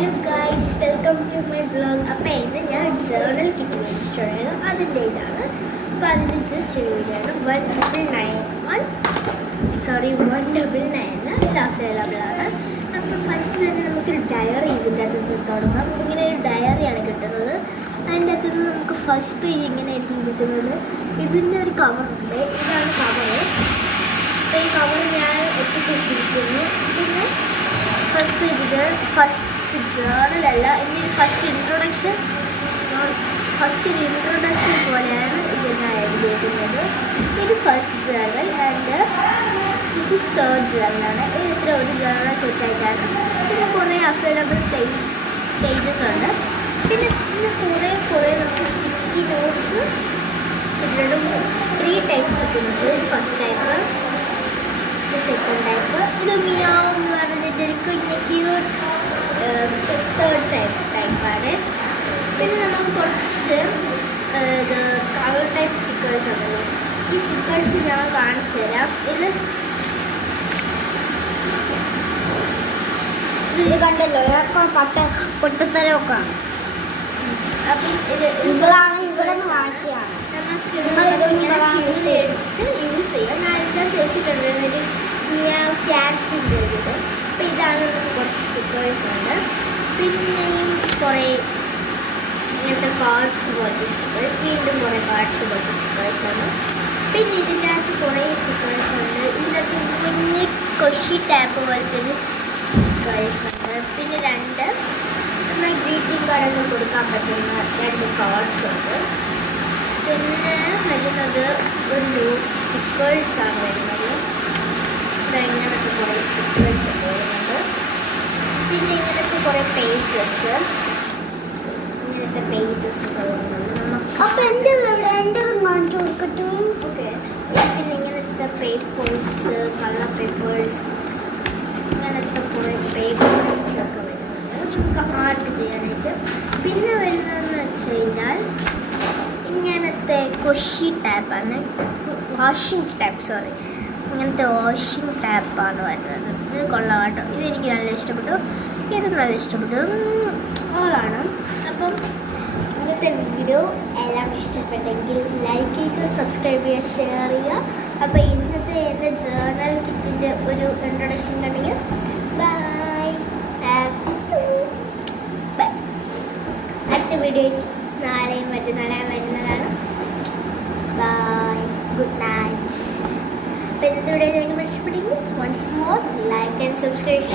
Hello guys, welcome to my vlog. അപ്പോൾ ഇന്ന് ഞാൻ ജേർണൽ കിറ്റ് മേടിച്ചിട്ടുണ്ടായിരുന്നു. അതിൻ്റെ ഇതാണ്. അപ്പോൾ അതിൻ്റെ ജസ്റ്റ് ഒരു വീഡിയോ ആണ്. 199 ഇത് അവൈലബിൾ ആണ്. അപ്പോൾ ഫസ്റ്റ് തന്നെ നമുക്കൊരു ഡയറി ഇതിൻ്റെ അകത്ത് നിന്ന് തുടങ്ങാം. ഇങ്ങനെ ഒരു ഡയറിയാണ് കിട്ടുന്നത്. അതിൻ്റെ അകത്ത് നിന്ന് നമുക്ക് ഫസ്റ്റ് പേജ് ഇങ്ങനെ ആയിരിക്കും കിട്ടുന്നത്. ഇതിൻ്റെ ഒരു കവറുണ്ട്. ഇതാണ് കവറ്. അപ്പോൾ ഈ കവർ ഞാൻ ഒട്ടിച്ചിരിക്കുന്നു. പിന്നെ ഫസ്റ്റ് പേജിൽ ഫസ്റ്റ് ജേർണലല്ല, ഇനി ഫസ്റ്റ് ഇൻട്രൊഡക്ഷൻ പോലെയാണ് ഇതിനെ എഴുതിയിരിക്കുന്നത്. ഇത് first journal and this is third ജേർണലാണ്. ഇത് ഇത്ര ഒരു ജേർണൽ സെറ്റായിട്ടാണ്. പിന്നെ കുറേ അവൈലബിൾ പേജസ് ഉണ്ട്. പിന്നെ കുറേ നമുക്ക് സ്റ്റിക്കി നോട്ട്സ് ഇട്ടിട്ടുണ്ട്. 3 ടൈപ്പ് സ്റ്റിക്കി നോട്ട്സ്. ഇത് ഫസ്റ്റ് ടൈപ്പ്, ഇത് സെക്കൻഡ് ടൈപ്പ്, ഇത് മിയാവ് എന്ന് പറഞ്ഞിട്ടൊരു കുഞ്ഞ് ക്യൂട്ട് തേർഡ് ടൈപ്പാണ്. പിന്നെ നമുക്ക് കുറച്ച് കളർ ടൈപ്പ് സ്റ്റിക്കേഴ്സ് ഉണ്ടല്ലോ. ഈ സ്റ്റിക്കേഴ്സ് ഞാൻ കാണിച്ചു തരാം. ഇത് കണ്ടല്ലോ, പൊട്ടത്തരമൊക്കെ ആണ്. അപ്പം ഇവിടെ കാഴ്ചയാണ്. നമുക്ക് എടുത്തിട്ട് യൂസ് ചെയ്യാം. ഞാൻ ഇതാ ചേച്ചിട്ടുണ്ട് ഒരു മിയാവ് ക്യാറ്റിൻ്റെ ഒരു ഇത്. അപ്പോൾ ഇതാണ് നമുക്ക് കുറച്ച് സ്റ്റിക്കേഴ്സ് ഉണ്ട്. പിന്നെയും കുറേ ഇങ്ങനത്തെ കാർഡ്സ് പോലത്തെ സ്റ്റിക്കേഴ്സ്, വീണ്ടും കുറേ കാർഡ്സ് പോലത്തെ സ്റ്റിക്കേഴ്സ് ആണ്. പിന്നെ ഇതിൻ്റെ അകത്ത് കുറേ സ്റ്റിക്കേഴ്സ് ഉണ്ട്. ഇതിനകത്ത് കുഞ്ഞ് കൊഷി ടാപ്പ് പോലത്തെ ഒരു സ്റ്റിക്കേഴ്സ് ഉണ്ട്. പിന്നെ 2 നമ്മൾ ഗ്രീറ്റിംഗ് കാർഡൊക്കെ കൊടുക്കാൻ പറ്റുന്ന 2 കാർഡ്സ് ഉണ്ട്. പിന്നെ വരുന്നത് ഒരു സ്റ്റിക്കേഴ്സാണ് വരുന്നത്. ഇങ്ങനത്തെ കുറേ സ്റ്റിക്കേഴ്സ് ഒക്കെ വരുന്നുണ്ട്. പിന്നെ ഇങ്ങനത്തെ കുറേ പേജസ് ഒക്കെ വരുന്നുണ്ട്. ഓക്കെ, പിന്നെ ഇങ്ങനത്തെ പേപ്പേഴ്സ്, കളർ പേപ്പേഴ്സ്, ഇങ്ങനത്തെ കുറേ പേപ്പേഴ്സ് ഒക്കെ വരുന്നുണ്ട് നമുക്ക് ആർട്ട് ചെയ്യാനായിട്ട്. പിന്നെ വരുന്നതെന്ന് വെച്ച് കഴിഞ്ഞാൽ ഇങ്ങനത്തെ കൊഷി ടാപ്പാണ്, വാഷിംഗ് ടാപ്പാണ് വരുന്നത്. ഇത് കൊള്ളാം കേട്ടോ. ഇതെനിക്ക് നല്ല ഇഷ്ടപ്പെട്ടു, ഇത് നല്ല ഇഷ്ടപ്പെട്ടു ഓളാണ്. അപ്പം ഇന്നത്തെ വീഡിയോ എല്ലാം ഇഷ്ടപ്പെട്ടെങ്കിൽ ലൈക്ക് ചെയ്യുക, സബ്സ്ക്രൈബ് ചെയ്യുക, ഷെയർ ചെയ്യുക. അപ്പോൾ ഇന്നത്തെ എൻ്റെ ജേർണൽ കിറ്റിൻ്റെ ഒരു ഇൻട്രൊഡക്ഷൻ ഉണ്ടെങ്കിൽ ബൈ. അടുത്ത വീഡിയോ നാളെയും മറ്റന്നാളെയും വരുന്നതാണ്. Bye, good night. അപ്പോൾ ഇന്നത്തെ വീഡിയോ നിങ്ങൾക്ക് ഇഷ്ടപ്പെട്ടെങ്കിൽ once more like and subscribe.